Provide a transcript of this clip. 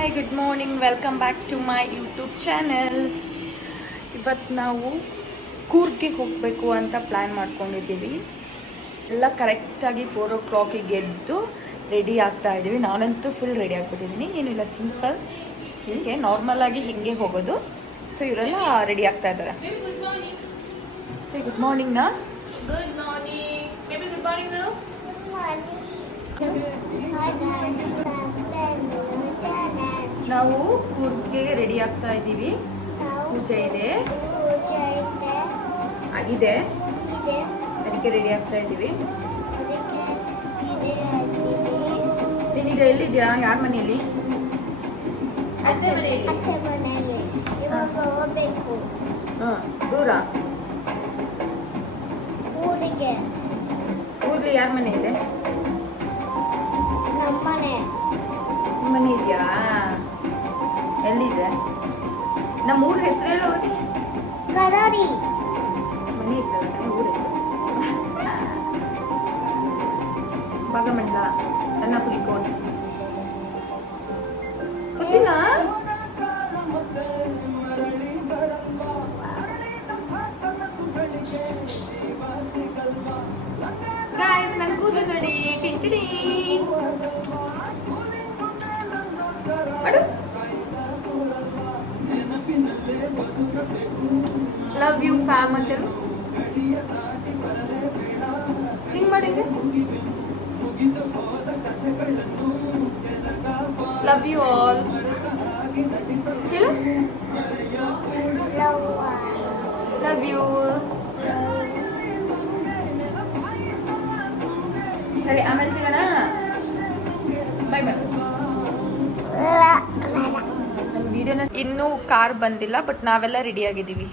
Hi good morning, welcome back to my YouTube channel. ಇವತ್ತು ನಾವು ಕೂರ್ಗ್ಗೆ ಹೋಗಬೇಕು ಅಂತ ಪ್ಲ್ಯಾನ್ ಮಾಡ್ಕೊಂಡಿದ್ದೀವಿ. ಎಲ್ಲ ಕರೆಕ್ಟಾಗಿ 4 o'clock ಎದ್ದು ರೆಡಿ ಆಗ್ತಾ ಇದ್ದೀವಿ. ನಾನಂತೂ ಫುಲ್ ರೆಡಿ ಆಗಿಬಿಟ್ಟಿದ್ದೀನಿ. ಏನಿಲ್ಲ, ಸಿಂಪಲ್ ಹೀಗೆ ನಾರ್ಮಲಾಗಿ ಹೀಗೆ ಹೋಗೋದು. ಸೊ ಇವರೆಲ್ಲ ರೆಡಿ ಆಗ್ತಾ ಇದ್ದಾರೆ. ಸೇ ಗುಡ್ ಮಾರ್ನಿಂಗ್ ನಾ. Good morning baby. Good morning madam. ನಾವು ಕೂರ್ಗ್ಗೆ ರೆಡಿ ಆಗ್ತಾ ಇದ್ದೀವಿ. ಪೂಜೆ ಇದೆ, ಅದಕ್ಕೆ ರೆಡಿ ಆಗ್ತಾ ಇದ್ದೀವಿ. ನೀನೀಗ ಎಲ್ಲಿದ್ಯಾ? ಯಾರ ಮನೆಯಲ್ಲಿ? ಅತ್ತೆ ಮನೆಯಲ್ಲಿ. ದೂರ? ಊರ್ಲಿ ಯಾರ ಮನೆ ಇದೆ? ನಿಮ್ಮ ಮನೆ ಇದೆಯಾ? ಎಲ್ಲಿದೆ? ನಮ್ಮ ಊರ ಹೆಸರು ಹೇಳು ಅವ್ರಿಗೆ. ಮನೆ ಹೆಸರು ಊರ ಹೆಸರು ಭಾಗಮಂಡಲ, ಸಣ್ಣ ಪುಲಿಕೋಟ್. ಗೊತ್ತಿಲ್ಲ? ಗಾಯ್ಸ್, ನನ್ನ ಕೂದಲು ನೋಡಿ. ಟಿಂಟಿಡಿ ಲವ್ ಯು ಫ್ಯಾಮ್ ಅಂತ ಹಿಂಗ್ ಮಾಡಿದ್ದೆ. ಲವ್ ಯು ಆಲ್ ಹೇಳು. Love you. ಸರಿ, ಆಮೇಲೆ ಸಿಗೋಣ. Bye bye. ವಿಡಿಯೋನ ಇನ್ನೂ ಕಾರ್ ಬಂದಿಲ್ಲ, ಬಟ್ ನಾವೆಲ್ಲ ರೆಡಿ ಆಗಿದ್ದೀವಿ.